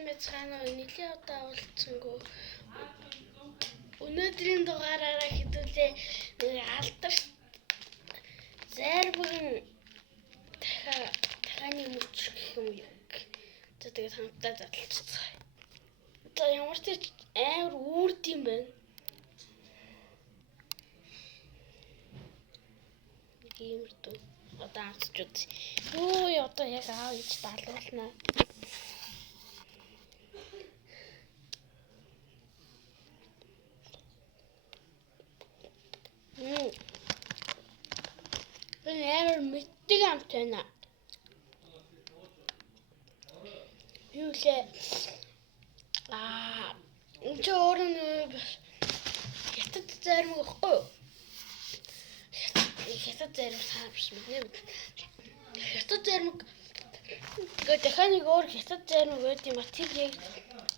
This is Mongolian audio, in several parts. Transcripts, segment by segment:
сайн байцгаана уу? Нэлээд удаа уулзсангүй. Өнөөдрийн дугаараараа хэдүүлээ алдарт Зарбгийн дахианы мөч гэх юм юу. Тэгээд хамтдаа задлцгаая. Одоо ямар ч амар үрд юм байна. Ийм дүү. Одоо амсч үз. Йоо одоо яг аав ич далуулнаа. Энэ мэддэг амт байна. Юу лээ? Энд чи өөр нь хятад зарим өгөхгүй юу? Хятад зарим саавч мэднэ. Хятад зарим тэгээд дахиад нэг өөр хятад зарим өгөөд юм ба тэр яг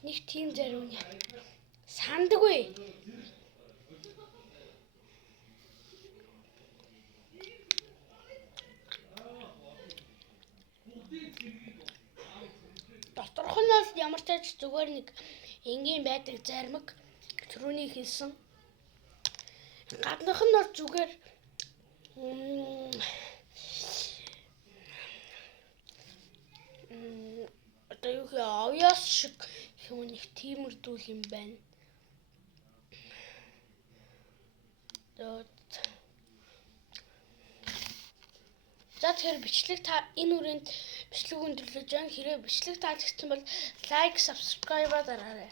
нэг тийм зарим нь сандаггүй. Доторх нь бол ямар ч тач зүгээр нэг энгийн байдаг заримг түрүүний хэлсэн. Гаднах нь бол зүгээр одоо юу хэ овёс шиг юм нэг тиймэрдүүл юм байна. За тэгэхээр бичлэг та энэ үрээнд бичлэг өндөрлөж байна. Хэрвээ бичлэг таалагдсан бол лайк, subscribe дараарай.